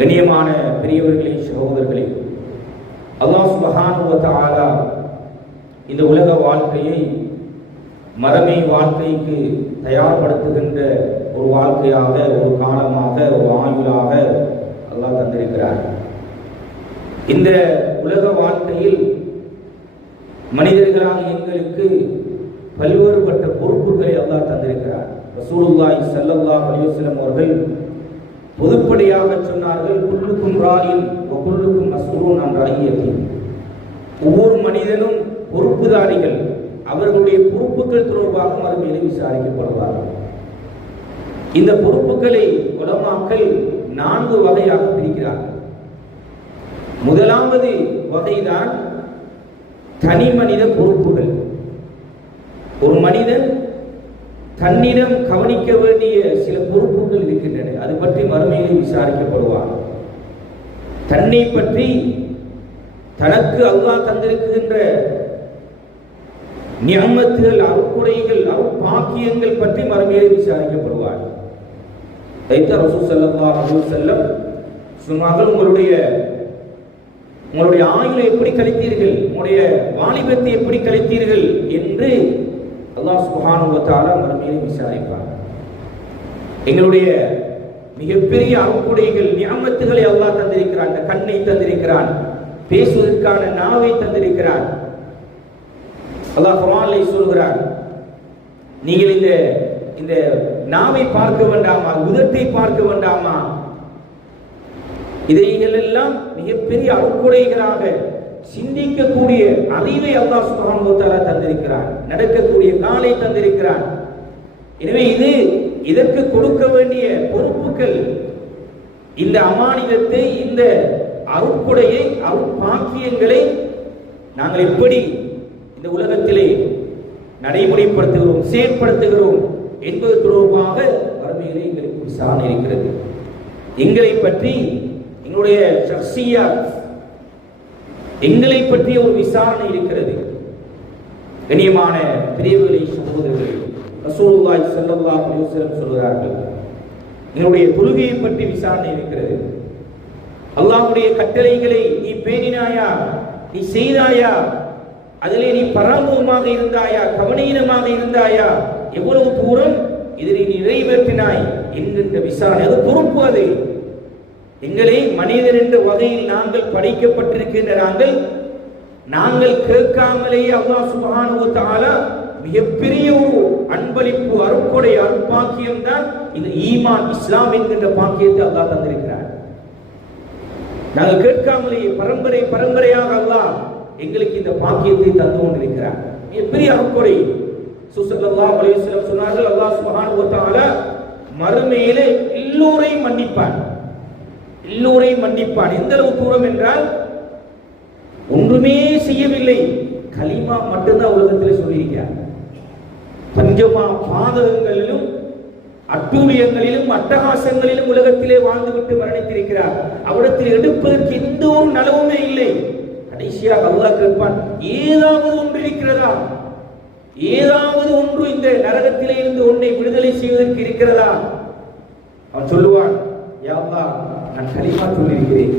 கண்ணியமான பெரியவர்களே, சகோதரர்களே, அல்லாஹ் சுப்ஹானஹு வ தஆலா இந்த உலக வாழ்க்கையை மறுமை வாழ்க்கைக்கு தயார்படுத்துகின்ற ஒரு வாழ்க்கையாக, ஒரு காலமாக, ஒரு ஆயுளாக அல்லாஹ் தந்திருக்கிறார். இந்த உலக வாழ்க்கையில் மனிதர்களாக எங்களுக்கு பல்வேறுபட்ட பொறுப்புகளை அல்லாஹ் தந்திருக்கிறார். ரசூலுல்லாஹி ஸல்லல்லாஹு அலைஹி வஸல்லம் அவர்கள் பொதுப்படையாக சொன்னார்கள், குல்லுக்கும் ராயின் வ குல்லுக்கும் மஸ்ஊலூன் அன் ரஅய்யத்தி. ஒவ்வொரு மனிதனும் பொறுப்புதாரிகள், அவர்களுடைய பொறுப்புகள் தொடர்பாக மறுமையிலே விசாரிக்கப்படுவார்கள். இந்த பொறுப்புகளை உலமாக்கள் 4 வகையாக பிரிக்கிறார்கள். முதலாவது வகைதான் தனி மனித பொறுப்புகள். ஒரு மனிதன் தன்னிடம் கவனிக்க வேண்டிய சில பொறுப்புகள் இருக்கின்றன. அது பற்றி மறுமையிலே விசாரிக்கப்படுவார். தன்னை பற்றி, தனக்கு அல்லாஹ் தந்திருக்கின்ற நிஅமத்துகள், அருட்கொடைகள், அருட்பாக்கியங்கள் பற்றி மறுமையிலே விசாரிக்கப்படுவார். இதைத்தான் ரசூல் ஸல்லல்லாஹு அலைஹி வஸல்லம் சொன்னார்கள், உங்களுடைய ஆயுளை எப்படி கழித்தீர்கள், உங்களுடைய வாலிபத்தை எப்படி கழித்தீர்கள் என்று அல்லாஹ் சுப்ஹானஹு வ தஆலா மறுமையிலே விசாரிப்பார். எங்களுடைய மிகப்பெரிய அருட்கொடைகள், நிஅமத்துகளை அல்லாஹ் தந்திருக்கிறான். இந்த கண்ணை தந்திருக்கிறான், பேசுவதற்கான நாவை தந்திருக்கிறான். அல்லாஹ் குர்ஆனிலே சொல்கிறான், நீங்கள் இந்த நாவை பார்க்க வேண்டாமா, உதட்டை பார்க்க வேண்டாமா? இதைகள் எல்லாம் மிகப்பெரிய அருட்கொடைகளாக சிந்திக்கக்கூடிய அறிவை அல்லாஹ் சுப்ஹானஹு வ தஆலா தந்திருக்கிறான். நடக்கக்கூடிய காலை தந்திருக்கிறான். எனவே இதற்கு கொடுக்க வேண்டிய பொறுப்புகள், இந்த அமானிதத்தை, இந்த அருட்கொடையை, அருட்பாக்கியங்களை நாங்கள் எப்படி இந்த உலகத்திலே நடைமுறைப்படுத்துகிறோம், செயற்படுத்துகிறோம் என்பது தொடர்பாக மறுமையிலே எங்களுக்கு விசாரணை இருக்கிறது. எங்களை பற்றி, எங்களுடைய ஷக்ஸியா, எங்களை பற்றிய ஒரு விசாரணை இருக்கிறது. கண்ணியமான பெரியவர்களே, சகோதரர்களே, ரசூலுல்லாஹி ஸல்லல்லாஹு அலைஹி வஸல்லம் சொல்கிறார்கள், எங்களுடைய தொழுகையை பற்றி விசாரணை இருக்கிறது. அல்லாஹ்வுடைய கட்டளைகளை நீ பேணினாயா, நீ செய்தாயா, அதிலே நீ பராமுகமாக இருந்தாயா, கவனீனமாக இருந்தாயா, எவ்வளவு தூரம் இதனை நிறைவேற்றினாய் என்கின்ற விசாரணை. அது பொறுப்பு. அது எங்களை மனிதர் என்ற வகையில் நாங்கள் படைக்கப்பட்டிருக்கின்ற நாங்கள் கேட்காமலேயே அல்லாஹ் சுப்ஹானஹு வ தஆலா மிகப்பெரிய ஒரு அன்பளிப்பு, அருட்கொடை, அருட்பாக்கியம் தான் இந்த ஈமான், இஸ்லாம் என்கின்ற பாக்கியத்தை அல்லாஹ் தந்திருக்கிறார். நாங்கள் கேட்காமலேயே பரம்பரையாக அல்லாஹ் எங்களுக்கு இந்த பாக்கியத்தை தந்து கொண்டிருக்கிறார். மிகப்பெரிய அருட்கொடை. ஸல்லல்லாஹு அலைஹி வஸல்லம் சொன்னார்கள், அல்லாஹ் சுப்ஹானஹு வ தஆலா மறுமையிலே எல்லோரையும் மன்னிப்பான். எல்லோரையும் மன்னிப்பான். எந்த அளவு தூரம் என்றால், ஒன்றுமே செய்யவில்லை, கலிமா மட்டும்தான் உலகத்திலே சொல்லியிருக்கிறார். பஞ்சமா பாதகங்களிலும், அட்டூழியங்களிலும், அட்டகாசங்களிலும் உலகத்திலே வாழ்ந்துவிட்டு மரணித்திருக்கிறார். அவரிடத்தில் எடுப்பதற்கு எந்த ஒரு நலவுமே இல்லை. கடைசியாக அல்லாஹ் கேட்பான், ஏதாவது ஒன்று இருக்கிறதா, ஏதாவது ஒன்று இந்த நரகத்திலே இருந்து உன்னை விடுதலை செய்வதற்கு இருக்கிறதா? அவன் சொல்லுவான், யா அல்லாஹ், நான் கலிமா சொல்லியிருக்கிறேன்,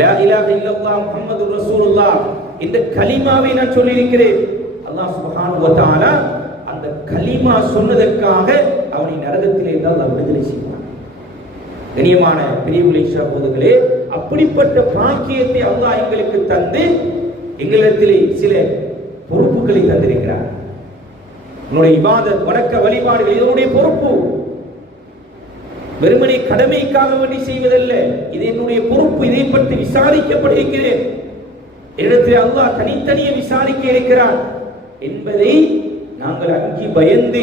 லா இலாஹ இல்லல்லாஹ் முஹம்மதுர் ரசூலுல்லாஹ், இந்த கலிமாவை நான் சொல்லியிருக்கிறேன். அல்லாஹ் சுப்ஹானஹு வ தஆலா அந்த கலிமா சொன்னதற்காக அவனை நரகத்திலே இருந்து அல்லாஹ் விடுதலை செய்வான். கண்ணியமான பெரியவர்களே, சகோதரர்களே, அப்படிப்பட்ட பாக்கியத்தை அல்லாஹ் எங்களுக்கு தந்து எங்களிடத்திலே சில பொறுப்புகளை தந்திருக்கிறார். உன்னுடைய இபாதத், வணக்க வழிபாடுகள் இதனுடைய பொறுப்பு. வெறுமனே கடமைக்காக வேண்டி செய்வதல்ல, இது என்னுடைய பொறுப்பு. இதை பற்றி விசாரிக்கப்படுகிறேன். என்னிடத்தில் அல்லாஹ் தனித்தனியே விசாரிக்க இருக்கிறான் என்பதை நாங்கள் அஞ்சி பயந்து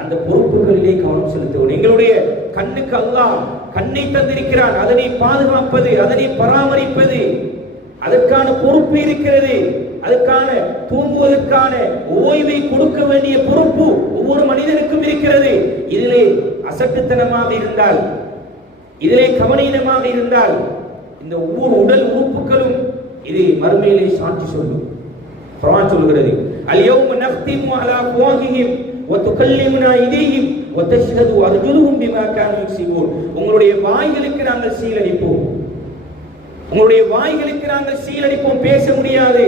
அந்த பொறுப்புகளிலே கவனம் செலுத்துவோம். எங்களுடைய கண்ணுக்கு அல்லாஹ் கண்ணை தந்திருக்கிறான். அதனை பாதுகாப்பது, அதனை பராமரிப்பது, அதற்கான பொறுப்பு இருக்கிறது. அதற்கான தூங்குவதற்கான ஓய்வை கொடுக்க வேண்டிய பொறுப்பு ஒவ்வொரு மனிதனுக்கும் இருக்கிறது. இதிலே அசட்டுத்தனமாக இருந்தால், இதிலே கவனீனமாக இருந்தால், இந்த ஒவ்வொரு உடல் உறுப்புகளும் இது மறுமையிலே சாட்சி சொல்லும். குர்ஆன் சொல்கிறது, அல் யௌம நக்திமு அலா அஃப்வாஹிஹிம் வ துகல்லிமுனா ஐதீஹிம் வதஷ்ஹது அர்ஜுலுஹும் பிமா கானூ யக்ஸிபூன். உங்களுடைய வாய்களுக்கு நாங்கள் சீலடிப்போம், உங்களுடைய வாய்களுக்கு நாங்கள் சீலடிப்போம், பேச முடியாது.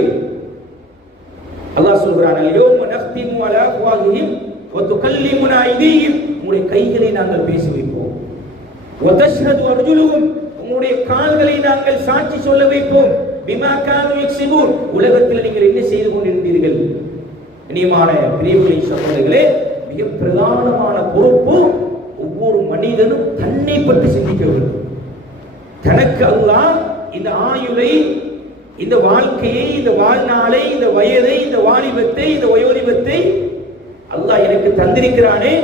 அல்லாஹ் சொல்றான், அல்-யௌம நக்திமு அலா அஃவாஹிஹிம் வ துகல்லிமுனா ஐதீஹிம். உங்களுடைய கைகளை நாங்கள் பேச வைப்போம். வதஷ்ஹது அர்ஜுலுஹும், உங்களுடைய கால்களை நாங்கள் சாட்சி சொல்ல வைப்போம். பிமா கானூ யக்ஸிபூன், உலகத்தில் நீங்கள் என்ன செய்து கொண்டிருந்தீர்கள். இனிமான பிரியவுகளை சகோதரர்களே, மிக பிரதானமான பொறுப்பு ஒவ்வொரு மனிதனும் தன்னை பற்றி சிந்திக்க வேண்டும். தனக்கு அல்லாஹ் இந்த ஆயுளை, இந்த வாழ்க்கையை, இந்த வாழ்நாளை, இந்த வயதை, இந்த வாலிபத்தை, இந்த வயோதிபத்தை அல்லாஹ் எனக்கு தந்திருக்கிறானே,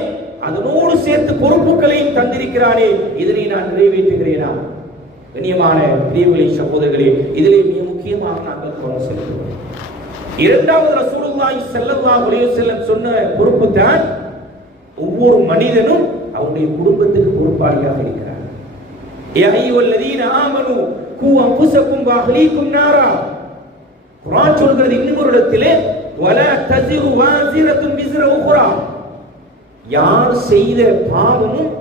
அதனோடு சேர்த்து பொறுப்புகளையும் தந்திருக்கிறானே, இதனை நான் நிறைவேற்றுகிறேனா? கண்ணியமான பிரியவுகளை சகோதரர்களே, இதிலே மிக முக்கியமாக நாங்கள் கவனம் செலுத்துவோம். இரண்டாவது ரசூலுல்லாஹி ஸல்லல்லாஹு அலைஹி வஸல்லம் சொன்ன பொறுப்பு தான் ஒவ்வொரு மனிதனும் அவருடைய குடும்பத்துக்கு பொறுப்பாளியாக இருக்கிறார். யா அய்யுஹல்லதீன ஆமனூ கூ அன்ஃபுஸக்கும் வ அஹ்லீக்கும் நாரா. குர்ஆன் சொல்கிறது இன்னொரு இடத்திலே, வலா தஸிரு வாஸிரத்துன் விஸ்ர உக்ரா. யார் செய்த பாவமும்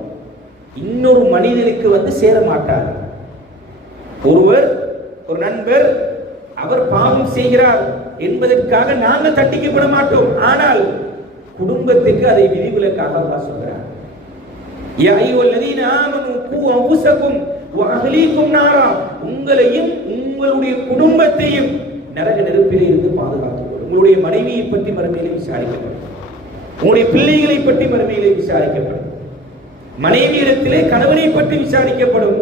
இன்னொரு மனிதனுக்கு வந்து சேர மாட்டார். ஒரு நண்பர் அவர் பாவம் செய்கிறார் என்பதற்காக நாங்கள் தண்டிக்கப்பட மாட்டோம். ஆனால் குடும்பத்துக்கு அதை விதிவிலக்காக அல்லாஹ் சொல்றார். யா அய்யுஹல்லதீன ஆமனூ கூ அன்ஃபுஸக்கும் வ அஹ்லீக்கும் நாரா. உங்களையும் உங்களுடைய குடும்பத்தையும் நரக நெருப்பிலே இருந்து பாதுகாத்துக். உங்களுடைய மனைவியை பற்றி மறுமையிலே விசாரிக்கப்படும், உங்களுடைய பிள்ளைகளை பற்றி மறுமையிலே விசாரிக்கப்படும், மனைவியிடத்திலே கணவனை பற்றி விசாரிக்கப்படும்,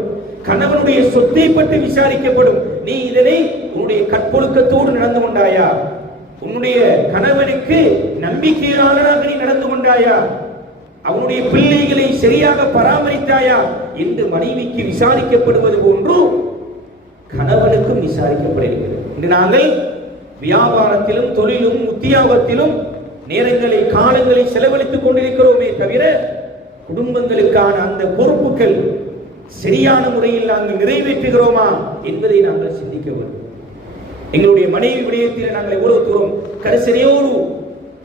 கணவனுடைய சொத்தை பற்றி விசாரிக்கப்படும். நீ இதனை உன்னுடைய கற்பொழுக்கத்தோடு நடந்து கொண்டாயா? உன்னுடைய கணவனுக்கு நம்பிக்கையாளராக நீ நடந்து கொண்டாயா? அவனுடைய பிள்ளைகளை சரியாக பராமரித்தாயா என்று மனைவிக்கு விசாரிக்கப்படுவது போன்று கணவனுக்கும் விசாரிக்கப்படுகிறது. இன்று நாங்கள் வியாபாரத்திலும் தொழிலும் உத்தியோகத்திலும் நேரங்களை காலங்களை செலவழித்துக் கொண்டிருக்கிறோமே தவிர குடும்பங்களுக்கான அந்த பொறுப்புகள் சரியான முறையில் நாங்கள் நிறைவேற்றுகிறோமா என்பதை நாங்கள் சிந்திக்க வேண்டும். எங்களுடைய மனைவி விடயத்தில் நாங்கள் எவ்வளவு தூரம் கரிசனையோடு,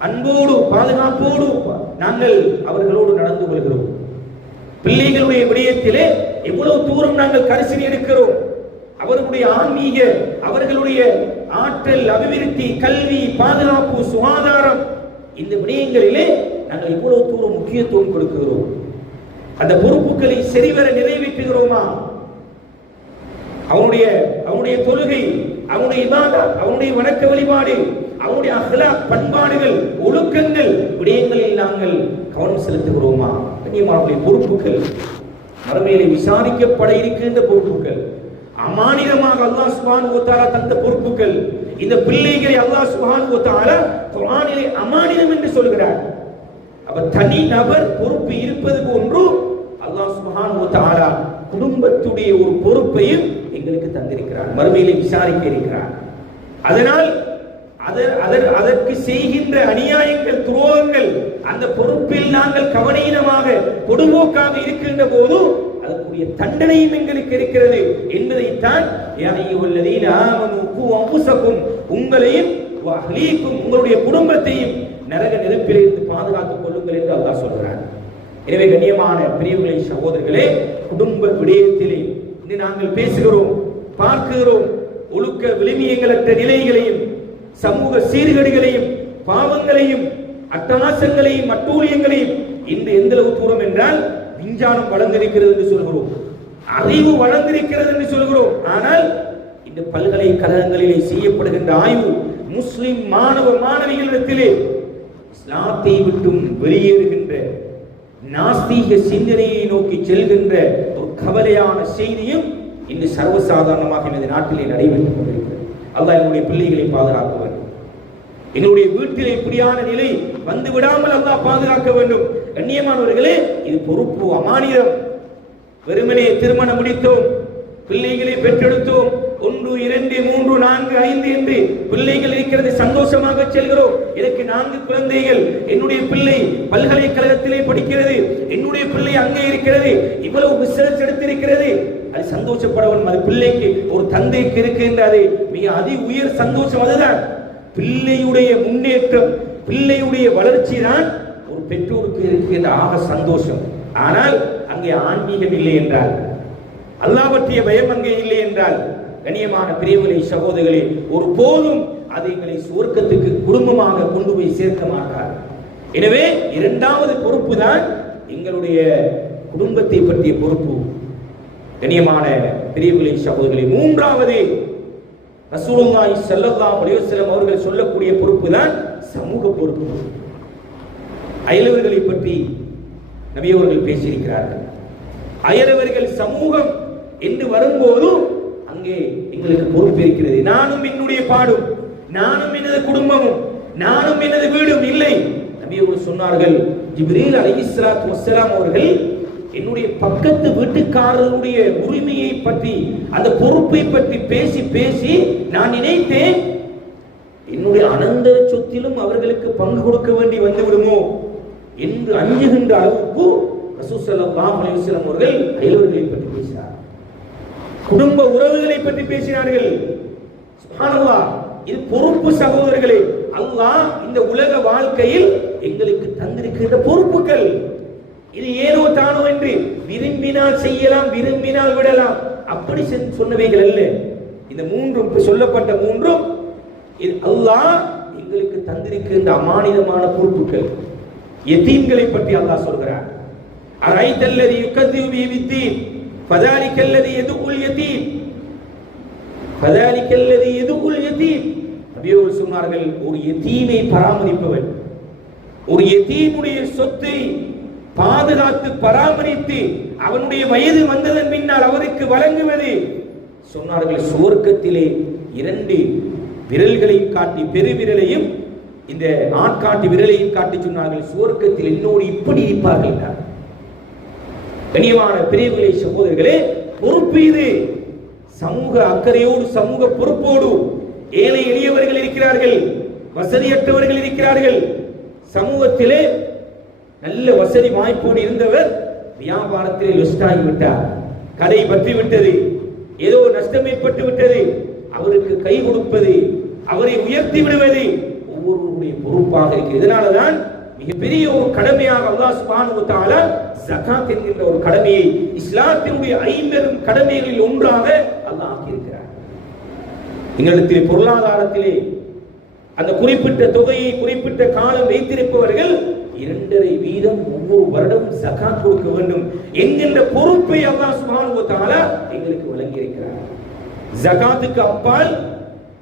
அன்போடு, பாதுகாப்போடு நாங்கள் அவர்களோடு நடந்து கொள்கிறோம். பிள்ளைகளுடைய விடயத்திலே எவ்வளவு தூரம் நாங்கள் கரிசனை எடுக்கிறோம். அவர்களுடைய ஆன்மீக, அவர்களுடைய ஆற்றல், அபிவிருத்தி, கல்வி, பாதுகாப்பு, சுகாதாரம், இந்த விடயங்களிலே நாங்கள் எவ்வளவு தூரம் முக்கியத்துவம் கொடுக்கிறோம். அந்த பொறுப்புகளை சரிவர நிறைவேற்றுகிறோமா? அவனுடைய தொழுகை, அவனுடைய இபாதத், அவனுடைய வணக்க வழிபாடு, அவனுடைய அஹ்லாக், பண்பாடுகள், ஒழுக்கங்கள் விடயங்களில் நாங்கள் கவனம் செலுத்துகிறோமா? கண்ணியமானவர்களே, பொறுப்புகள் மறுமையிலே விசாரிக்கப்பட இருக்கின்ற பொறுப்புகள், அமானிதமாக அல்லாஹ் சுப்ஹானஹு வ தஆலா தந்த பொறுப்புகள். இந்த பிள்ளைகளை அல்லாஹ் சுப்ஹானஹு வ தஆலா குர்ஆனிலே அமானிதம் என்று சொல்கிறார். அப்ப தனி நபர் பொறுப்பு இருப்பது போன்று அல்லாஹ் சுப்ஹானஹு வ தஆலா குடும்பத்துடைய ஒரு பொறுப்பையும் எங்களுக்கு தந்திருக்கிறார், மறுமையிலே விசாரிக்க இருக்கிறார். அதனால் அதற்கு செய்கின்ற அநியாயங்கள், துரோகங்கள், அந்த பொறுப்பில் நாங்கள் கவனீனமாக பொடுபோக்காக இருக்கின்ற போது அதற்குரிய தண்டனையும் எங்களுக்கு இருக்கிறது என்பதைத்தான் யா அய்யுஹல்லதீன ஆமனூ கூ அன்ஃபுஸக்கும், உங்களையும் வ அஹ்லீக்கும், உங்களுடைய குடும்பத்தையும் நரக நெருப்பிலிருந்து பாதுகாத்துக் கொள்ளுங்கள் என்று அல்லாஹ் சொல்கிறார். எனவே கண்ணியமான பிரியவுகளை சகோதரர்களே, குடும்ப விடயத்திலே இன்று நாங்கள் பேசுகிறோம், பார்க்கிறோம். ஒழுக்க விழுமியங்களற்ற நிலைகளையும், சமூக சீர்கேடுகளையும், பாவங்களையும், அட்டகாசங்களையும், அட்டூழியங்களையும் இன்று எந்த அளவு தூரம் என்றால் விஞ்ஞானம் வளர்ந்திருக்கிறது என்று சொல்கிறோம், அறிவு வளர்ந்திருக்கிறது என்று சொல்கிறோம். ஆனால் இந்த பல்கலைக்கழகங்களிலே செய்யப்படுகின்ற ஆய்வு முஸ்லிம் மாணவ மாணவிகளிடத்திலே இஸ்லாத்தை விட்டும் வெளியேறுகின்ற நாஸ்தீக சிந்தனையை நோக்கி செல்கின்ற ஒரு கவலையான செய்தியும் இன்று சர்வசாதாரணமாக இந்த நாட்டிலே நடைபெற்றுக் கொண்டிருக்கிறது. அல்லாஹ் எங்களுடைய பிள்ளைகளை பாதுகாக்க வேண்டும். எங்களுடைய வீட்டிலே இப்படியான நிலை வந்து விடாமல் அல்லாஹ் பாதுகாக்க வேண்டும். கண்ணியமானவர்களே, இது பொறுப்பு, அமானிதம். வெறுமனே திருமணம் முடித்தோம், பிள்ளைகளை பெற்றெடுத்தோம், 1, 2, 3, 4, 5 என்று பிள்ளைகள் இருக்கிறது, சந்தோஷமாக செல்கிறோம். எனக்கு 4 குழந்தைகள், என்னுடைய பிள்ளை பல்கலைக்கழகத்திலே படிக்கிறது, என்னுடைய பிள்ளை அங்கே இருக்கிறது, இவ்வளவு ரிசர்ச் எடுத்திருக்கிறது, அது சந்தோஷப்பட வேண்டும். அது பிள்ளைக்கு, ஒரு தந்தைக்கு இருக்கின்றது மிக அதி உயர் சந்தோஷம். அதுதான் பிள்ளையுடைய முன்னேற்றம், பிள்ளையுடைய வளர்ச்சி தான் ஒரு பெற்றோருக்கு இருக்கின்ற ஆக சந்தோஷம். ஆனால் அங்கே ஆன்மீகம் இல்லை என்றால், அல்லாஹ் பற்றிய பயம் அங்கே இல்லை என்றால், கண்ணியமான பிரியவர்களே சகோதரர்களே, ஒரு போதும் அது எங்களை சுவர்க்கத்துக்கு குடும்பமாக கொண்டு போய் சேர்க்க மாட்டார். எனவே இரண்டாவது பொறுப்பு தான் எங்களுடைய குடும்பத்தை பற்றிய பொறுப்பு. கண்ணியமான பிரியவர்களே சகோதரர்களே, மூன்றாவது ரசூலுல்லாஹி ஸல்லல்லாஹு அலைஹி வஸல்லம் அவர்கள் சொல்லக்கூடிய பொறுப்பு தான் சமூக பொறுப்பு. அயலவர்களை பற்றி நபி அவர்கள் பேசியிருக்கிறார்கள். அயலவர்கள் சமூகம் என்று வரும்போது அங்கே எங்களுக்கு பொறுப்பு இருக்கிறது. நானும் என்னுடைய பாடும், நானும் எனது குடும்பமும், நானும் எனது வீடும் இல்லை. நபி அவர்கள் சொன்னார்கள், ஜிப்ரீல் அலைஹிஸ்ஸலாத்து வஸ்ஸலாம் அவர்கள் என்னுடைய பக்கத்து வீட்டுக்காரருடைய உரிமையை பற்றி, அந்த பொறுப்பை பற்றி பேசி பேசி நான் நினைத்தேன், என்னுடைய அனந்தர சொத்திலும் அவர்களுக்கு பங்கு கொடுக்க வேண்டி வந்து விடுமோ என்று அஞ்சுகின்ற அளவுக்கு ரசூல் ஸல்லல்லாஹு அலைஹி வஸல்லம் அவர்கள் அயலவர்களை பற்றி பேசினார், குடும்ப உறவுகளை பற்றி பேசினார்கள். சுப்ஹானல்லாஹ், இது பொறுப்பு சகோதரர்களே. அல்லாஹ் இந்த உலக வாழ்க்கையில் எங்களுக்கு தந்திருக்கின்ற பொறுப்புகள். இது ஏனோ தானோ என்று விரும்பினால் செய்யலாம், விரும்பினால் விடலாம், அப்படி சொன்னவைகள் அல்ல. இந்த மூன்றும் சொல்லப்பட்ட மூன்றும் இது அல்லாஹ் எங்களுக்கு தந்திருக்கின்ற அமானிதமான பொறுப்புகள். யதீம்களை பற்றி அல்லாஹ் சொல்கிறார், அரைத்தல்லதி யுகதிபு பித்தீன் ஃபதாலிகல்லதி யதுல் யதீம் ஃபதாலிகல்லதி யதுல் யதீம். நபியவர்கள் சொன்னார்கள், ஒரு யதீமை பராமரிப்பவன், ஒரு யதீமுடைய சொத்தை பாதுகாத்து பராமரித்து அவனுடைய வயது வந்ததன் பின்னால் அவருக்கு வழங்குவது, சொன்னார்கள் சுவர்க்கத்திலே இரண்டு விரல்களையும் காட்டி, பெருவிரலையும் இந்த ஆட்காட்டி விரலையும் காட்டி சொன்னார்கள், சுவர்க்கத்தில் என்னோடு இப்படி இருப்பார்கள். கண்ணியமான பிரியவர்களே சகோதரர்களே, பொறுப்பு இது. சமூக அக்கறையோடு, சமூக பொறுப்போடு ஏழை எளியவர்கள் இருக்கிறார்கள், வசதியற்றவர்கள் இருக்கிறார்கள். சமூகத்திலே நல்ல வசதி வாய்ப்போடு இருந்தவர் வியாபாரத்திலே லொஸ்ட் ஆகிவிட்டார், கடை பற்றி விட்டது, ஏதோ நஷ்டம் ஏற்பட்டு விட்டது, அவருக்கு கை கொடுப்பது, அவரை உயர்த்தி விடுவது ஒவ்வொருவருடைய பொறுப்பாக இருக்கிறது. இதனாலதான் மிகப்பெரிய ஒரு கடமையாக அல்லாஹ் சுப்ஹானஹு வ தஆலா ஜகாத் என்கின்ற ஒரு கடமையை இஸ்லாத்தினுடைய 50 கடமைகளில் ஒன்றாக அல்லாஹ் ஆக்கியிருக்கிறார். எங்களிடத்தில் பொருளாதாரத்திலே அந்த குறிப்பிட்ட தொகையை குறிப்பிட்ட காலம் வைத்திருப்பவர்கள் 2.5% ஒவ்வொரு வருடமும் ஜகாத் கொடுக்க வேண்டும் என்கின்ற பொறுப்பை அல்லாஹ் சுப்ஹானஹு வ தஆலா எங்களுக்கு வழங்கி இருக்கிறார். ஜகாத்துக்கு அப்பால்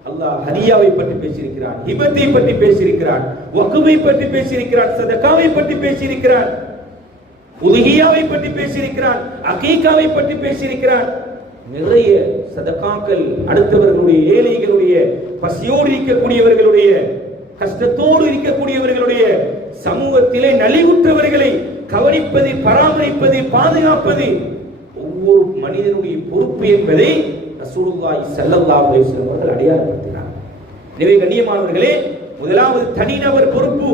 அல்லாஹ் ஹதியாவை பற்றி பேசியிருக்கிறார், ஹிபத்தை பற்றி பேசியிருக்கிறார், வக்ஃபை பற்றி பேசியிருக்கிறார், சதகாவை பற்றி பேசியிருக்கிறார், உதுஹியாவை பற்றி பேசியிருக்கிறார், அகீகாவை பற்றி பேசியிருக்கிறார். நிறைய சதகாக்கள் அடுத்தவர்களுடைய, ஏழைகளுடைய, பசியோடு இருக்கக்கூடியவர்களுடைய, கஷ்டத்தோடு இருக்கக்கூடியவர்களுடைய, சமூகத்திலே நலிவுற்றவர்களை கவனிப்பது, பராமரிப்பது, பாதுகாப்பது ஒவ்வொரு மனிதனுடைய பொறுப்பு என்பதை ரசூலுல்லாஹி ஸல்லல்லாஹு அலைஹி வஸல்லம் அவர்கள் அடையாளப்படுத்தினார். எனவே கண்ணியமானவர்களே, முதலாவது தனிநபர் பொறுப்பு.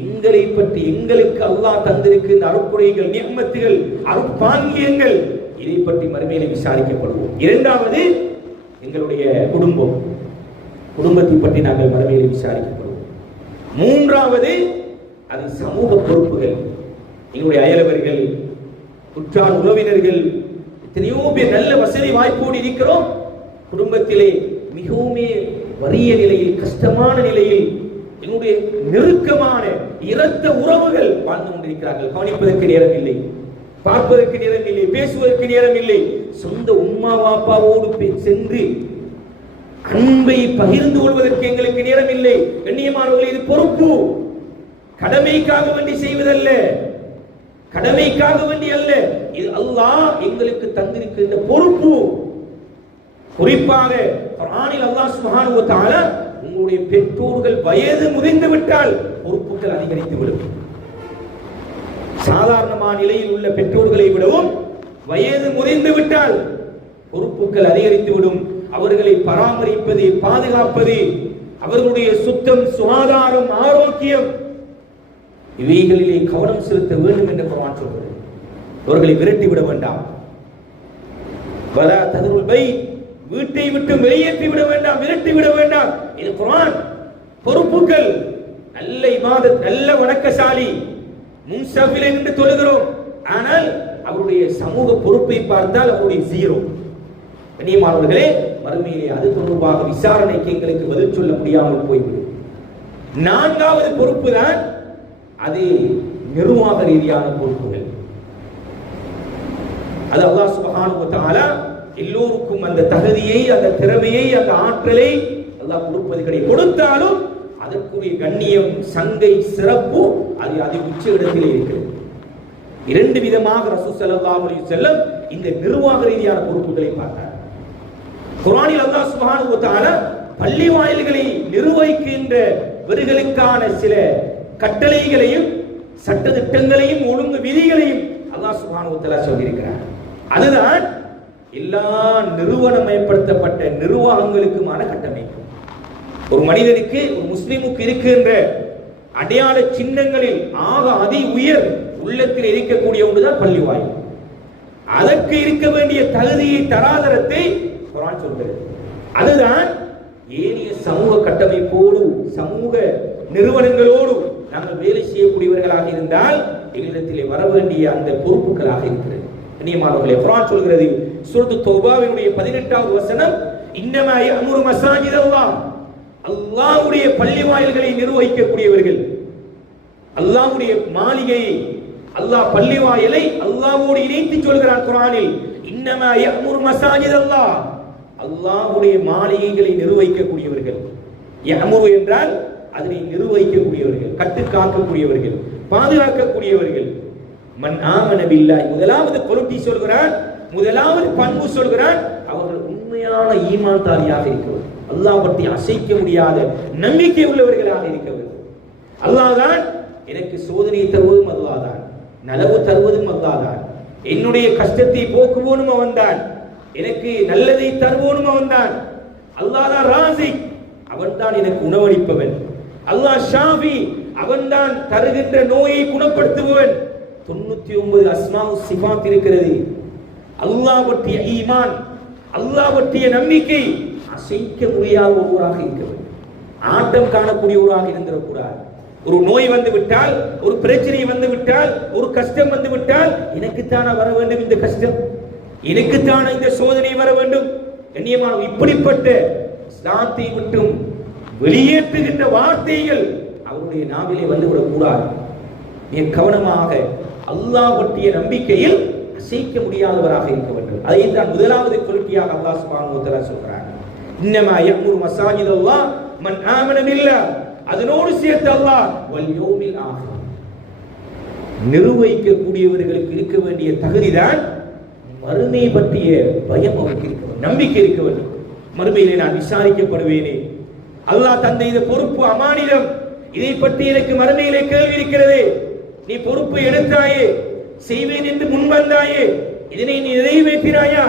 எங்களை பற்றி, எங்களுக்கு அல்லாஹ் தந்திருக்கின்ற அருட்கொடைகள், நிஅமத்துகள், அருட்பாக்கியங்கள், இதை பற்றி மறுமையிலே விசாரிக்கப்படுவோம். இரண்டாவது எங்களுடைய குடும்பம், குடும்பத்தை பற்றி நாங்கள் மறுமையிலே விசாரிக்கப்படுவோம். மூன்றாவது அது சமூக பொறுப்புகள். எங்களுடைய அயலவர்கள், உற்றார் உறவினர்கள், எத்தனையோ பேர் நல்ல வசதி வாய்ப்போடு இருக்கிறோம், குடும்பத்திலே மிகவும் வறிய நிலையில், கஷ்டமான நிலையில், எங்களுடைய நெருக்கமான இரத்த உறவுகள் வாழ்ந்து கொண்டிருக்கிறார்கள். கவனிப்பதற்கு நேரம் இல்லை, பார்ப்பதற்கு நேரம் இல்லை, பேசுவதற்கு நேரம் இல்லை. சொந்த உம்மா வாப்பாவோடு சென்று அன்பை பகிர்ந்து கொள்வதற்கு எங்களுக்கு நேரம் இல்லை. கண்ணியமானவர்கள், இது பொறுப்பு. கடமைக்காக வேண்டி செய்வதல்ல, கடமைக்காக வேண்டி அல்ல, இது அல்லாஹ் எங்களுக்கு தந்திருக்கின்ற பொறுப்பு. குறிப்பாக குர்ஆனில் அல்லாஹ் சுப்ஹானஹு வ தஆலா உங்களுடைய பெற்றோர்கள் வயது முதிர்ந்து விட்டால் பொறுப்புகள் அதிகரித்துவிடும். சாதாரணமான நிலையில் உள்ள பெற்றோர்களை விடவும் வயது முதிர்ந்து விட்டால் பொறுப்புகள் அதிகரித்துவிடும். அவர்களை பராமரிப்பது, பாதுகாப்பது, அவர்களுடைய சுத்தம், சுகாதாரம், ஆரோக்கியம், இவைகளிலே கவனம் செலுத்த வேண்டும் என்று குர்ஆன் சொல்கிறது. அவர்களை விரட்டிவிட வேண்டாம். வலா ததுருல் பைத், வீட்டை விட்டு வெளியேற்றி விட வேண்டாம், விரட்டி விட வேண்டாம். இது குர்ஆன். பொறுப்புகள். நல்ல இபாதத், நல்ல வணக்கசாலி, முன்சஃபிலே நின்று தொழுகிறோம், ஆனால் அவருடைய சமூக பொறுப்பை பார்த்தால் அவருடைய ஜீரோ. கண்ணியமானவர்களே, மறுமையிலே அது தொடர்பாக விசாரணைக்கு எங்களுக்கு பதில் சொல்ல முடியாமல் போய்விடும். நான்காவது பொறுப்பு தான் அது நிர்வாக ரீதியான பொறுப்புகள். அது அல்லாஹ் சுப்ஹானஹு வ தஆலா எல்லோருக்கும் அந்த தகுதியை, அந்த திறமையை, அந்த ஆற்றலை அல்லாஹ் கொடுப்பது கிடையாது. கொடுத்தாலும் அதற்குரிய கண்ணியம், சங்கை, சிறப்பு அது அதி உச்ச இடத்திலே இருக்கிறது. இரண்டு விதமாக ரசூல் ஸல்லல்லாஹு அலைஹி வஸல்லம் இந்த நிர்வாக ரீதியான பொறுப்புகளை பார்த்தார். குர்ஆனில் அல்லாஹ் சுப்ஹானஹு வ தஆலா பள்ளி வாயில்களை நிர்வகிக்கின்றவர்களுக்கான சில கட்டளைகளையும் சட்ட திட்டங்களையும் ஒழுங்கு விதிகளையும் அல்லாஹ் சுப்ஹானஹு வ தஆலா சொல்லியிருக்கிறார். அதுதான் எல்லா நிறுவனமயப்படுத்தப்பட்ட நிர்வாகங்களுக்குமான கட்டமைப்பு. ஒரு மனிதனுக்கு, ஒரு முஸ்லிமுக்கு இருக்கின்ற அடையாள சின்னங்களில் ஆக அதி உயர் உள்ளத்தில் இருக்கக்கூடிய ஒன்றுதான் பள்ளி வாயில். அதற்கு இருக்க வேண்டிய தகுதியை, தராதரத்தை குர்ஆன் சொல்கிறது. அதுதான் ஏனைய சமூக கட்டமைப்போடு, சமூக நிறுவனங்களோடு நாங்கள் வேலை செய்யக்கூடியவர்களாக இருந்தால் எங்களிடத்திலே வர வேண்டிய அந்த பொறுப்புகளாக இருக்கிறது. கண்ணியமானவர்களே, குர்ஆன் சொல்கிறது சூரத்து தௌபாவினுடைய 18வது வசனம், இன்னமா யஅமுரு மஸாஜிதல்லாஹ், அல்லாஹ்வுடைய பள்ளி வாயில்களை நிர்வகிக்கக்கூடியவர்கள், அல்லாஹ்வுடைய மாளிகையை, அல்லாஹ் பள்ளி வாயிலை அல்லாஹ்வோடு இணைத்து சொல்கிறான் குர்ஆனில். இன்னமா யஅமுரு மஸாஜிதல்லாஹ், அல்லாஹ்வுடைய மாளிகைகளை நிர்வகிக்கக்கூடியவர்கள். யஅமுரு என்றால் அதனை நிர்வகிக்கக்கூடியவர்கள், கட்டுக்காக்கக்கூடியவர்கள், பாதுகாக்கக்கூடியவர்கள். மன் ஆமன பில்லாஹ், முதலாவது பொருட்டி சொல்கிறான், முதலாவது பண்பு சொல்கிறான், அவர்கள் உண்மையான ஈமான்தாரியாக இருக்கிறவர், அல்லாஹ் பற்றி அசைக்க முடியாத நம்பிக்கை உள்ளவர்களாக இருக்கிறவர். அல்லாஹ் தான் எனக்கு சோதனை தருவதும் அல்லாஹ் தான், நலவு தருவதும் அல்லாஹ் தான், என்னுடைய கஷ்டத்தை போக்குவோனும் அவன் தான், எனக்கு நல்லதை தருவோனும் அவன் தான். அல்லாஹ் தான் ராசிக், அவன் தான் எனக்கு உணவளிப்பவன். அல்லாஹ் ஷாஃபி, அவன் தான் தருகின்ற நோயை குணப்படுத்துபவன். 99 அஸ்மாஉ சிஃபாத் இருக்கிறது. அல்லாஹ் பற்றிய ஈமான், அல்லாஹ் பற்றிய நம்பிக்கை அசைக்க முடியாத ஒருவராக இருக்க வேண்டும். ஆட்டம் காணக்கூடிய ஒருவராக இருந்திடக்கூடாது. ஒரு நோய் வந்து விட்டால், ஒரு பிரச்சனை வந்து விட்டால், ஒரு கஷ்டம் வந்து விட்டால், எனக்குத்தான வர வேண்டும் இந்த கஷ்டம், எனக்குத்தான இந்த சோதனை வர வேண்டும். கண்ணியமான இப்படிப்பட்ட இஸ்லாத்தை விட்டும் வெளியேற்றுகின்ற வார்த்தைகள் அவருடைய நாவிலே வந்துவிடக் கூடாது. மிக கவனமாக அல்லாஹ் பற்றிய நம்பிக்கையில் அசைக்க முடியாதவராக இருக்க வேண்டும். அதை தான் முதலாவது கொள்கையாக அல்லாஹ் சுப்ஹானஹு வ தஆலா சொல்றார். இன்னமா யஅமுரு மஸாஜிதல்லாஹ் மன் ஆமன பில்லாஹ், அதனோடு சேர்த்து அல்லாஹ் வல் யௌமில் ஆகிர், நிர்வகிக்கக்கூடியவர்களுக்கு இருக்க வேண்டிய தகுதிதான் மறுமை பற்றிய பயம் அவருக்கு இருக்க வேண்டும், நம்பிக்கை இருக்க வேண்டும். மறுமையிலே நான் விசாரிக்கப்படுவேனே, அல்லாஹ் தந்த இந்த பொறுப்பு அமானிதம், இதை பற்றி எனக்கு மறுமையிலே கேள்வி இருக்கிறது, நீ பொறுப்பை எடுத்தாயே, செய்வேன் என்று முன்வந்தாயே, இதனை நீ நிறைவேற்றினாயா,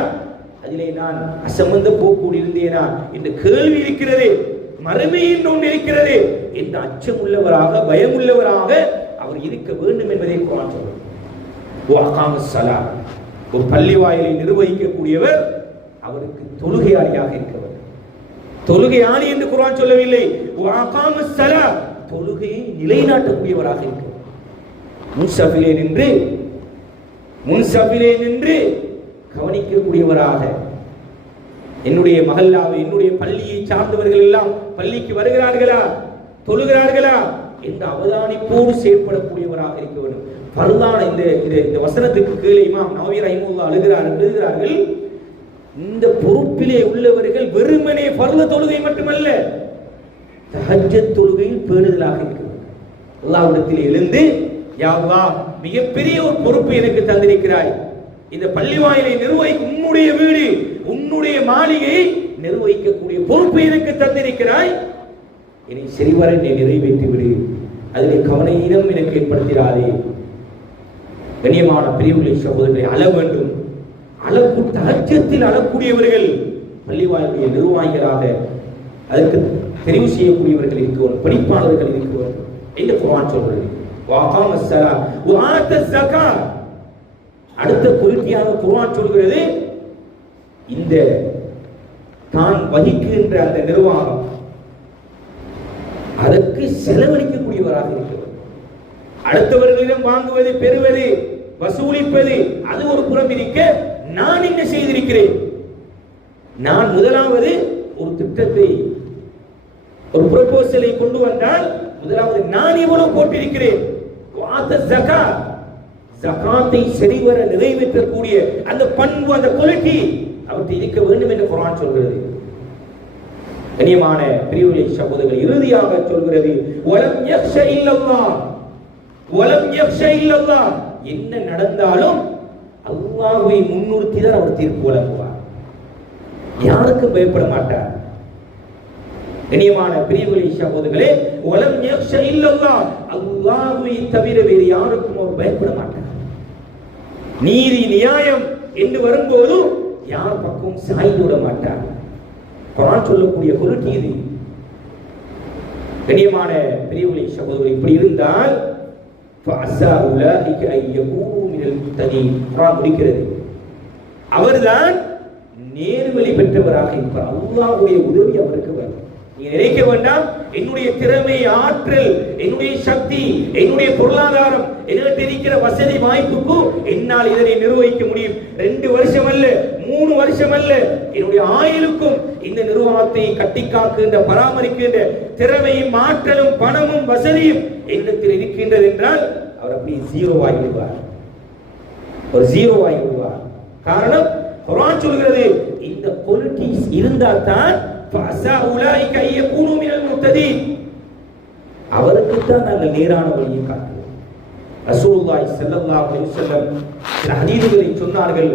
அதிலே நான் அசம்பந்த போக்கூடி இருந்தேனா என்ற கேள்வி இருக்கிறது. மறுமை என்று ஒன்று இருக்கிறது என்ற அச்சம் உள்ளவராக, பயம் உள்ளவராக அவர் இருக்க வேண்டும் என்பதை குர்ஆன் சொல்கிறது. வஅகாமஸ் ஸலாத், ஒரு பள்ளி வாயிலை நிர்வகிக்கக்கூடியவர் அவருக்கு தொழுகையாளியாக இருக்க வேண்டும். தொழுகையாளி என்று குர்ஆன் சொல்லவில்லை, வஅகாமஸ் ஸலாத், தொழுகையை நிலைநாட்டக்கூடியவராக இருக்க வேண்டும். முன்சபிலே நின்று கவனிக்கக்கூடியவராக, என்னுடைய மஹல்லாவை, என்னுடைய பள்ளியை சார்ந்தவர்கள் எல்லாம் பள்ளிக்கு வருகிறார்களா, தொழுகிறார்களா என்ற அவதானிப்போடு செயல்படக்கூடியவராக இருக்க வேண்டும். ஃபர்தான இந்த வசனத்துக்கு கீழே இமாம் நவவி ரஹிமஹுல்லாஹ் எழுதுகிறார்கள், இந்த பொறுப்பிலே உள்ளவர்கள் வெறுமனே ஃபர்து தொழுகை மட்டுமல்ல, தஹஜ்ஜத் தொழுகையில் பேணுதலாக இருக்க வேண்டும். அல்லாஹ்விடத்தில் எழுந்து, யா அல்லாஹ், மிகப்பெரிய ஒரு பொறுப்பு எனக்கு தந்திருக்கிறாய், இந்த பள்ளி வாயிலை நிர்வகிக்க, உன்னுடைய வீடு, உன்னுடைய மாளிகையை நிர்வகிக்கக்கூடிய பொறுப்பு எனக்கு தந்திருக்கிறாய், என்னை சரிவர நீ நிறைவேற்றி விடு, அதில் கவனம் எனக்கு ஏற்படுத்திடாதே. கண்ணியமான பிரிவுகளை சகோதரர்களை, அழ வேண்டும். அளவு தஹஜ்ஜத்தில் அழக்கூடியவர்கள் பள்ளி வாயிலுடைய நிர்வாகிகளாக, அதற்கு தெரிவு செய்யக்கூடியவர்கள் இருக்கிறார்கள், படிப்பாளர்கள் இருக்கிறார்கள் என்று குர்ஆன் சொல்கிறது. வஅகாமஸ் ஸலாத் வஆத்தஸ் ஸகாத், அடுத்த கொள்கையாக குர்ஆன் சொல்கிறது, இந்த தான் வகிக்கின்ற அந்த நிர்வாகம் அதற்கு செலவழிக்கக்கூடியவராக இருக்கிறது. அடுத்தவர்களிடம் வாங்குவது, பெறுவது, வசூலிப்பது, அது ஒரு புறம் இருக்க, நான் என்ன செய்திருக்கிறேன்? நான் முதலாவது ஒரு திட்டத்தை, ஒரு ப்ரொபோசலை கொண்டு வந்தால் முதலாவது நான் எவ்வளவு போட்டிருக்கிறேன், ஜகாத்தை சரிவர நிறைவேற்றக்கூடிய அந்த பண்பு, அந்த குவாலிட்டி அவற்றை இருக்க வேண்டும் என்று குர்ஆன் சொல்கிறது. கண்ணியமான பிரிவுகளை சகோதரர்கள், இறுதியாக சொல்கிறது, வலம் யக்ஷ இல்லல்லாஹ், வலம் யக்ஷ இல்லல்லாஹ், என்ன நடந்தாலும் அல்லாஹ்வை முன்னிறுத்தி தான் அவர் தீர்ப்பு வழங்குவார். யாருக்கும் பயப்பட மாட்டார். கண்ணியமான பிரிவுகளை சகோதரர்களே, வலம் யக்ஷ இல்லல்லாஹ், அல்லாஹ்வை தவிர வேறு யாருக்கும் அவர் பயப்பட மாட்டார். நீதி நியாயம் என்று வரும்போது யார் பக்கம் சாய்ந்து விட மாட்டார். குர்ஆன் சொல்லக்கூடிய குவாலிட்டி இது. கண்ணியமான பிரிவுகளை சகோதரர்கள், இப்படி இருந்தால் ஃபஅஸா உலாயிக அய்யகூனு மினல் முத்தகீன், குர்ஆன் முடிக்கிறது. அவர்தான் நேர்வழி பெற்றவராக இருப்பார். அல்லாஹ்வுடைய உதவி அவருக்கு வரும். நீங்க நினைக்க வேண்டாம், என்னுடைய திறமை, ஆற்றல், என்னுடைய சக்தி, என்னுடைய பொருளாதாரம், என்னிடம் இருக்கிற வசதி வாய்ப்புக்கு என்னால் இதனை நிர்வகிக்க முடியும். 2 வருஷம் அல்ல, 3 வருஷம் அல்ல, என்னுடைய ஆயுளுக்கும் இந்த நிர்வாகத்தை கட்டி காக்கின்ற, பராமரிக்கின்ற திறமையும், ஆற்றலும், பணமும், வசதியும் என்னிடத்தில் இருக்கின்றது என்றால் அவர் அப்படி ஜீரோவாகி விடுவார். ஒரு ஜீரோவாகி விடுவார். காரணம், குர்ஆன் சொல்கிறது, இந்த குவாலிட்டிஸ் இருந்தால் தான் ஃபஅஸா உலாயிக அய்யகூனு மினல் முஹ்ததீன், அவருக்கு தான் நாங்கள் நேரான வழியை காட்டுவோம். ரசூலுல்லாஹி ஸல்லல்லாஹு அலைஹி வஸல்லம் சில ஹதீஸ்களை சொன்னார்கள்.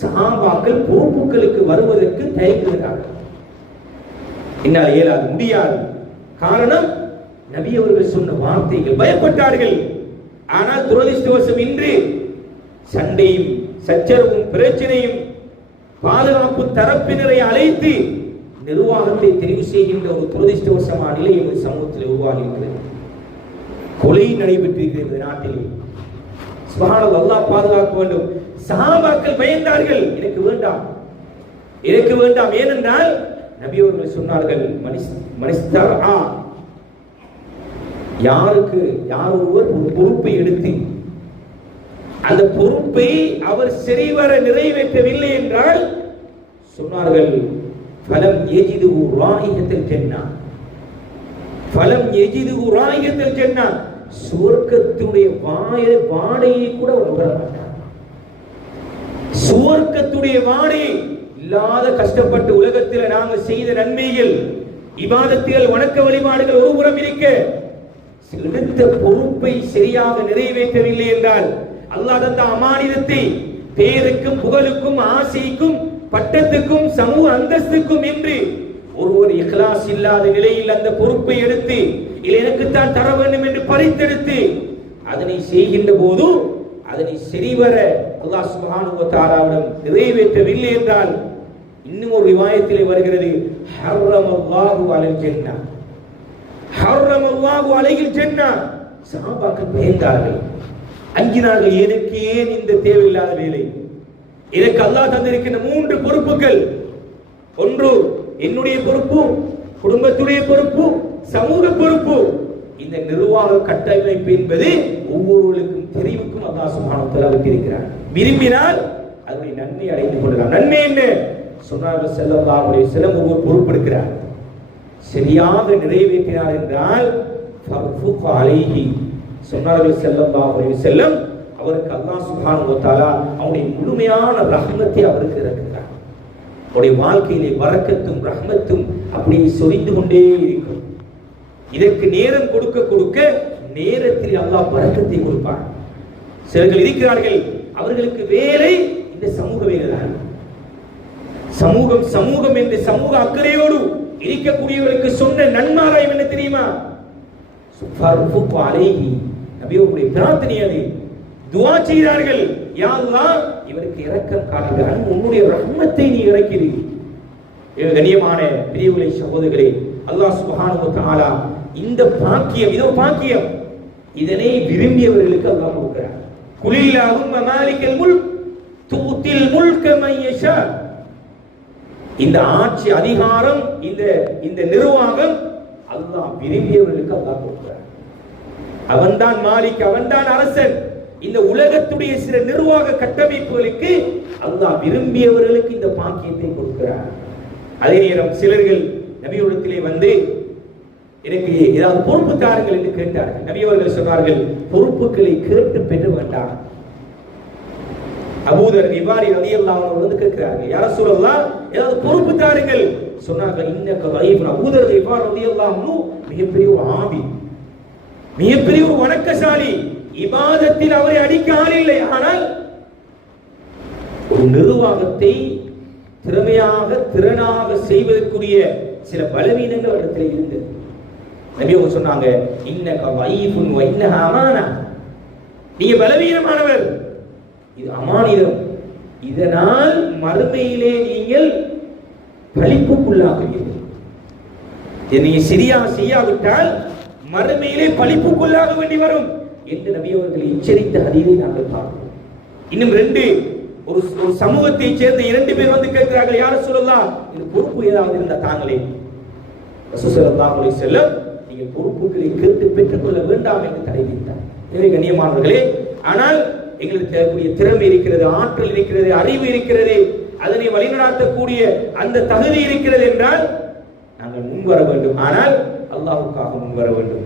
சஹாபாக்கள் பொறுப்புகளுக்கு வருவதற்கு தயங்குகிறார்கள். என்னால் இயலாது, முடியாது. காரணம், நபி அவர்கள் சொன்ன வார்த்தைகள், பயப்பட்டார்கள். ஆனால் துரதிர்ஷ்டவசம் இன்று சண்டையும் சச்சரவும் பிரச்சனையும் பாதுகாப்பு தரப்பினரை அழைத்து நிர்வாகத்தை தெரிவு செய்கின்ற ஒரு துரதிர்ஷ்டவசமான நிலை எமது சமூகத்தில் உருவாகி இருக்கிறது. கொலை நடைபெற்றிருக்கிறது நாட்டில். சுப்ஹானல்லாஹ், அல்லாஹ் பாதுகாக்க வேண்டும். சஹாபாக்கள் பயந்தார்கள், எனக்கு வேண்டாம், எனக்கு வேண்டாம். ஏனென்றால் நபி அவர்கள் சொன்னார்கள், மனிஸ்தர்ஆ, யாருக்கு யார் ஒருவர் ஒரு பொறுப்பை எடுத்து அந்த பொறுப்பை அவர் சரிவர நிறைவேற்றவில்லை என்றால் சொன்னார்கள், ஃபலம் யஜிதுஹு ராயிஹத்தல் ஜன்னah, ஃபலம் யஜிதுஹு ராயிஹத்தல் ஜன்னah, சுவர்க்கத்துடைய வாடையை கூட அவர் நுகர மாட்டார். சுவர்க்கத்துடைய வாடை இல்லாத கஷ்டப்பட்டு உலகத்தில் நாங்கள் செய்த நன்மைகள், இபாதத்துகள், வணக்க வழிபாடுகள் ஒரு புறம் இருக்க, எடுத்த பொறுப்பை சரியாக நிறைவேற்றவில்லை என்றால் அல்லாஹ் தந்த அமானிதத்தை பேருக்கும் புகழுக்கும் ஆசைக்கும் பட்டத்துக்கும் சமூக அந்தஸ்துக்கும் என்று ஒருவர் இஹ்லாஸ் இல்லாத நிலையில் அந்த பொறுப்பை எடுத்து இல்லை எனக்குத்தான் தர வேண்டும் என்று பறித்தெடுத்து அதனை செய்கின்ற போது அதனை சரிவர அல்லாஹ் சுப்ஹானஹு வ தஆலாவிடம் நிறைவேற்றவில்லை என்றால் இன்னும் ஒரு ரிவாயத்திலே வருகிறது, ஹர்ரமல்லாஹு அலைல் ஜன்னah, ஹர்ரமல்லாஹு அலைல் ஜன்னah. சஹாபாக்கள் பயந்தார்கள், அஞ்சினார்கள். எனக்கு ஏன் இந்த தேவையில்லாத வேலை? எனக்கு அல்லாஹ் தந்திருக்கின்ற 3 பொறுப்புகள். ஒன்று என்னுடைய பொறுப்பு, குடும்பத்துடைய பொறுப்பு, சமூக பொறுப்பு. இந்த நிர்வாக கட்டமைப்பு என்பது ஒவ்வொருவருக்கும் தெரிவுக்கும் அல்லாஹ் சுப்ஹானஹு வ தஆலா வைத்திருக்கிறார். விரும்பினால் அதனுடைய நன்மை அடைந்து கொள்ளலாம். நன்மை என்ன சொன்னார்கள் ஸல்லல்லாஹு அலைஹி வஸல்லம், ஒருவர் பொறுப்பெடுக்கிறார், சரியாக நிறைவேற்றினார் என்றால் ஃபர்ஃபுக் அலைஹி, சொன்னார்கள் ஸல்லல்லாஹு அலைஹி வஸல்லம், அவருக்கு அல்லாஹ் சுப்ஹானஹு வ தஆலா அவருடைய முழுமையான ரஹ்மத்தை அவருக்கு இறக்குகிறார். அவருடைய வாழ்க்கையிலே பரக்கத்தும் ரஹ்மத்தும் அப்படியே சொரிந்து கொண்டே இருக்கும். இதற்கு நேரம் கொடுக்க கொடுக்க நேரத்தில் அல்லாஹ் பரக்கத்தை கொடுப்பார். சிலர்கள் இருக்கிறார்கள், அவர்களுக்கு வேலை இந்த சமூக வேலை தான். சமூகம் சமூகம் என்று சமூக அக்கறையோடு இருக்கக்கூடியவர்களுக்கு சொன்ன நன்மாராயம் என்ன தெரியுமா? ஃபர்ஃபுக் அலைஹி, நபியுடைய பிரார்த்தனை அது. துஆ செய்கிறார்கள், யா அல்லாஹ் இவருக்கு இரக்கம் காட்டுகிறான், உன்னுடைய ரஹ்மத்தை நீ இறக்கிறீ. கண்ணியமான பிரியவுகளை சகோதரர்களே, அல்லாஹ் சுப்ஹானஹு வ தஆலா இந்த பாக்கியம், இதோ பாக்கியம், இதனை விரும்பியவர்களுக்கு அல்லாஹ் கொடுக்கிறார். குலில்லாஹும்ம மாலிகல் முல்க் துத்தில் முல்க மன் யஷா. இந்த ஆட்சி அதிகாரம், இந்த நிர்வாகம் அல்லாஹ் விரும்பியவர்களுக்கு அல்லாஹ் கொடுக்கிறார். அவன்தான் மாலிக், அவன்தான் அரசன். இந்த உலகத்துடைய சில நிர்வாக கட்டமைப்புகளுக்கு அல்லாஹ் விரும்பியவர்களுக்கு இந்த பாக்கியத்தை கொடுக்கிறார். அதே நேரம் சிலர்கள் நபியோடத்திலே வந்து எனக்கு ஏதாவது பொறுப்பு தாருங்கள் என்று கேட்டார்கள். நபி அவர்கள் சொன்னார்கள், பொறுப்புகளை கேட்டு பெற வேண்டாம். அபூதர் கிஃபாரி ரலியல்லாஹு அன்ஹு வந்து கேட்கிறார்கள், யா ரசூலல்லாஹ் ஏதாவது பொறுப்பு தாருங்கள். சொன்னார்கள், இன்னக தைஃப். அபூதர் கிஃபாரி ரலியல்லாஹு அன்ஹு மிகப்பெரிய ஒரு ஆபித், மிகப்பெரிய ஒரு வணக்கசாலி. இபாதத்தில் அவரை அடிக்க ஆள் இல்லை. ஆனால் ஒரு நிர்வாகத்தை திறனாக செய்வதற்குரிய சில பலவீனங்கள் இடத்தில் இருந்தது. நபி அவங்க சொன்னாங்க, இன்னக தைஃபுன் வ இன்னஹ அமானா. நீங்க பலவீனமானவர், இது அமானிதம். இதனால் மறுமையிலே நீங்கள் பழிப்புக்குள்ளாகுவீர்கள். நீங்க சரியா செய்யாவிட்டால் மறுமையிலே பழிப்புக்குள்ளாக வேண்டி வரும் என்று நபி அவர்கள் எச்சரித்த ஹதீஸை நாங்கள் பார்க்கிறோம். இன்னும் ஒரு சமூகத்தை சேர்ந்த 2 பேர் வந்து கேட்கிறார்கள், யா ரசூலல்லாஹ் இது பொறுப்பு ஏதாவது இருந்தா தாங்களே. ரசூல் ஸல்லல்லாஹு அலைஹி வஸல்லம், நீங்கள் பொறுப்புகளை கேட்டு பெற்றுக்கொள்ள வேண்டாம் என்று தடை விதித்தார். எனவே கண்ணியமானவர்களே, ஆனால் எங்களுக்கு தேவைக்கூடிய திறமை இருக்கிறது, ஆற்றல் இருக்கிறது, அறிவு இருக்கிறது, அதனை வழிநடாத்தக்கூடிய அந்த தகுதி இருக்கிறது என்றால் நாங்கள் முன்வர வேண்டும். ஆனால் அல்லாஹ்வுக்காக முன்வர வேண்டும்.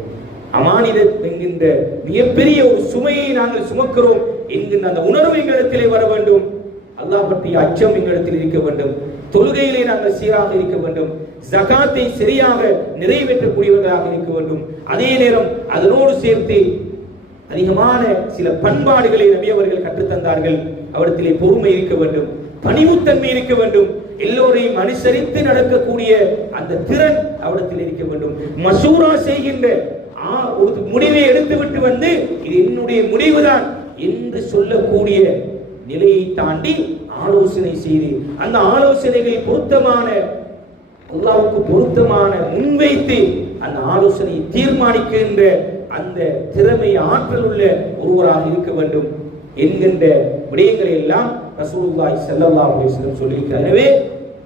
அமானிதத் என்கின்ற மிகப்பெரிய ஒரு சுமையை நாங்கள் சுமக்கிறோம் என்கின்ற அந்த உணர்வு எங்களிடத்திலே வர வேண்டும். அல்லாஹ் பற்றிய அச்சம் எங்களிடத்தில் இருக்க வேண்டும். தொழுகையிலே நாங்கள் சீராக இருக்க வேண்டும். ஜகாத்தை சரியாக நிறைவேற்றக்கூடியவர்களாக இருக்க வேண்டும். அதே நேரம் அதனோடு சேர்த்து அதிகமான சில பண்பாடுகளை நபி அவர்கள் கற்றுத்தந்தார்கள். அவரிடத்திலே பொறுமை இருக்க வேண்டும், பணிவுத்தன்மை இருக்க வேண்டும், எல்லோரையும் அனுசரித்து நடக்கக்கூடிய அந்த திறன் அவரிடத்தில் இருக்க வேண்டும். மசூரா செய்கின்ற ஒரு முடிவை எடுத்துவிட்டு வந்து இது என்னுடைய முடிவுதான் என்று சொல்லக்கூடிய நிலையை தாண்டி ஆலோசனை செய்து அந்த ஆலோசனைகளை பொருத்தமான அல்லாஹ்வுக்கு பொருத்தமான முன்வைத்து அந்த ஆலோசனையை தீர்மானிக்கின்ற அந்த திறமை ஆற்றல் உள்ள ஒருவராக இருக்க வேண்டும் என்கின்ற விடயங்களை எல்லாம் ரசூலுல்லாஹி ஸல்லல்லாஹு அலைஹி வஸல்லம் சொல்லியிருக்கிறார். எனவே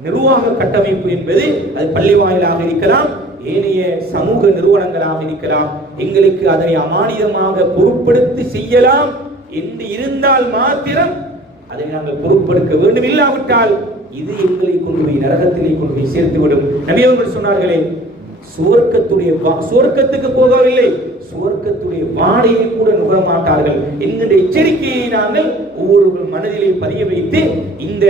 நிர்வாக கட்டமைப்பு என்பது அது பள்ளி வாயிலாக இருக்கலாம், ஏனைய சமூக நிறுவனங்களாக இருக்கலாம். எங்களுக்கு அதனை அமானிதமாக பொறுப்படுத்தி செய்யலாம் என்று இருந்தால் மாத்திரம் அதை நாங்கள் பொறுப்பெடுக்க வேண்டும். இல்லாவிட்டால் இது எங்களை கொண்டு போய் நரகத்திலே கொண்டு போய் சேர்த்துவிடும். நபி அவர்கள் சொன்னார்களே, சுவர்க்கத்துக்கு போகவில்லை, சுவர்க்கத்துடைய வாடையை கூட நுகர மாட்டார்கள் என்கின்ற எச்சரிக்கையை நாங்கள் ஒவ்வொரு மனதிலே பதிய வைத்து இந்த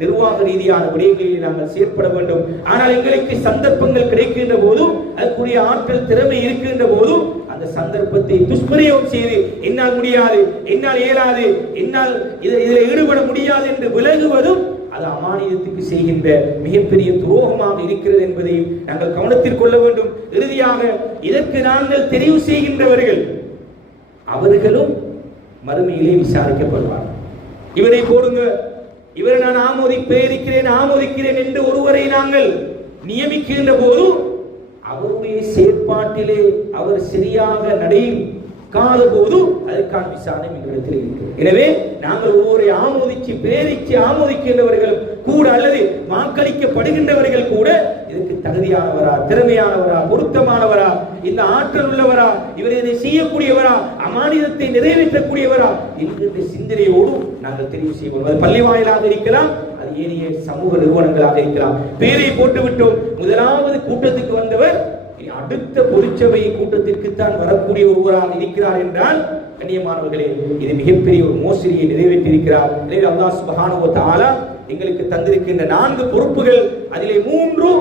நிர்வாக ரீதியான விடயங்களில் நாங்கள் செயற்பட வேண்டும். ஆனால் எங்களுக்கு சந்தர்ப்பங்கள் கிடைக்கின்ற போதும் அதுக்குரிய ஆற்றல் திறமை இருக்கின்ற போதும் அந்த சந்தர்ப்பத்தை துஷ்பிரயோகம் செய்து என்னால் முடியாது, என்னால் இயலாது, என்னால் இதில் ஈடுபட முடியாது என்று விலகுவதும் அது அமானிதத்துக்கு செய்கின்ற மிகப்பெரிய துரோகமாக இருக்கிறது என்பதை நாங்கள் கவனத்தில் கொள்ள வேண்டும். இறுதியாக இதற்கு நாங்கள் தெரிவு செய்கின்றவர்கள் அவர்களும் மறுமையிலே விசாரிக்கப்படுவார். இவரை போடுங்க, இவரை நான் ஆமோதிக்கிறேன் என்று ஒருவரை நாங்கள் நியமிக்கின்ற போது அவருடைய செயற்பாட்டிலே அவர் சரியாக நடக்காத போது அதற்கான விசாரணை எங்களிடத்தில் இருக்கிறது. எனவே நாங்கள் ஒருவரை ஆமோதிக்கின்றவர்கள் கூட அல்லது வாக்களிக்கப்படுகின்றவர்கள் கூட இதற்கு தகுதியானவரா, திறமையானவரா, பொருத்தமானவரா, இந்த ஆற்றல் உள்ளவரா, இவர் இதை செய்யக்கூடியவரா, அமானிதத்தை நிறைவேற்றக்கூடியவரா என்கின்ற சிந்தனையோடு நாங்கள் தெரிவு செய்வோம். அது பள்ளி வாயிலாக இருக்கலாம், அது ஏனைய சமூக நிறுவனங்களாக இருக்கலாம். பேரை போட்டுவிட்டோம், முதலாவது கூட்டத்துக்கு வந்தவர் அடுத்த பொதுச்சபை கூட்டத்திற்கு தான் வரக்கூடிய ஒருவராக இருக்கிறார் என்றால் கண்ணியமானவர்களே, இது மிகப்பெரிய ஒரு மோசடியை நிறைவேற்றியிருக்கிறார். எனவே அல்லாஹ் சுப்ஹானஹு வ தஆலா எங்களுக்கு தந்திருக்கின்ற 4 பொறுப்புகள், அதிலே 3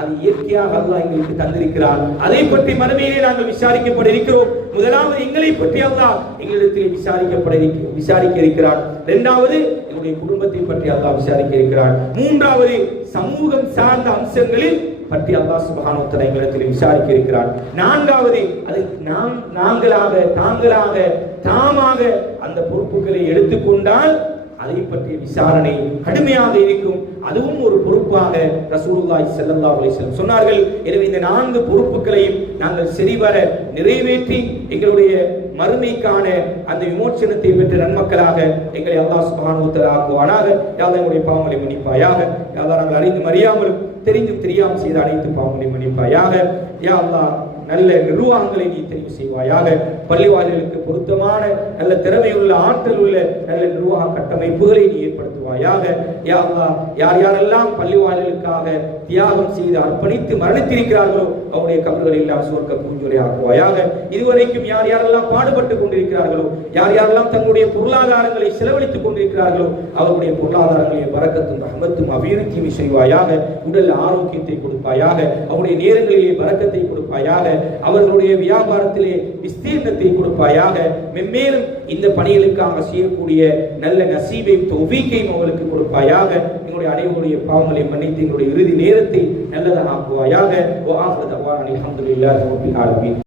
அது இயற்கையாக அல்லாஹ் எங்களுக்கு தந்திருக்கிறார். அதை பற்றி மறுமையிலே நாங்கள் விசாரிக்கப்பட இருக்கிறோம். முதலாவது எங்களை பற்றி அல்லாஹ் எங்களிடத்தில் விசாரிக்க இருக்கிறார். இரண்டாவது எங்களுடைய குடும்பத்தை பற்றி அல்லாஹ் விசாரிக்க இருக்கிறார். மூன்றாவது சமூகம் சார்ந்த அம்சங்களில் பற்றி அல்லாஹ் சுப்ஹானஹு வ தஆலா எங்களிடத்தில் விசாரிக்க இருக்கிறார். நான்காவது அதற்கு தாமாக அந்த பொறுப்புகளை எடுத்துக்கொண்டால் அதை பற்றிய விசாரணை கடுமையாக இருக்கும். அதுவும் ஒரு பொறுப்பாக ரசூலுல்லாஹி ஸல்லல்லாஹு அலைஹி வஸல்லம் சொன்னார்கள். எனவே இந்த 4 பொறுப்புகளையும் நாங்கள் சரிவர நிறைவேற்றி எங்களுடைய மறுமைக்கான அந்த விமோசனத்தை பெற்ற நன்மக்களாக எங்களை அல்லாஹ் சுப்ஹானஹு வ தஆலா ஆக்குவானாக. யா அல்லாஹ் எங்களுடைய பாவங்களை மன்னிப்பாயாக. யா அல்லாஹ் நாங்கள் அறிந்தும் அறியாமலும் தெரிந்தும் தெரியாமல் செய்த அனைத்து பாவங்களை மன்னிப்பாயாக. யா அல்லாஹ் நல்ல நிர்வாகங்களை நீ தெரிவு செய்வாயாக. பள்ளிவாசலுக்கு பொருத்தமான நல்ல திறமையுள்ள ஆற்றல் உள்ள நல்ல நிர்வாக கட்டமைப்புகளை நீ ஏற்படுத்துவாயாக. யா அல்லாஹ், யார் யாரெல்லாம் பள்ளிவாசலுக்காக தியாகம் செய்து அர்ப்பணித்து மரணித்திருக்கிறார்களோ அவருடைய கபர்களை எல்லாம் சுவர்க்க பூஞ்சொலை ஆக்குவாயாக. இதுவரைக்கும் யார் யாரெல்லாம் பாடுபட்டுக் கொண்டிருக்கிறார்களோ, யார் யாரெல்லாம் தங்களுடைய பொருளாதாரங்களை செலவழித்துக் கொண்டிருக்கிறார்களோ அவருடைய பொருளாதாரங்களை பரக்கத்தும் ரஹ்மத்தும் அபிவிருத்தியும் செய்வாயாக. உடல் ஆரோக்கியத்தை கொடுப்பாயாக. அவருடைய நேரங்களிலே பரக்கத்தை கொடுப்பாயாக. அவர்களுடைய வியாபாரத்திலே விஸ்தீர்ணத்தை கொடுப்பாயாக. மென்மேலும் இந்த பணிகளுக்காக செய்யக்கூடிய நல்ல நசீபையும் தௌஃபீக்கையும் அவர்களுக்கு கொடுப்பாயாக. எங்களுடைய அனைவருடைய பாவங்களை மன்னித்து எங்களுடைய இறுதி நேரத்தை நல்லதாக ஆக்குவாயாக. வ ஆஃபிரு தஅவானா அல்ஹம்துலில்லாஹி ரப்பில் ஆலமீன்.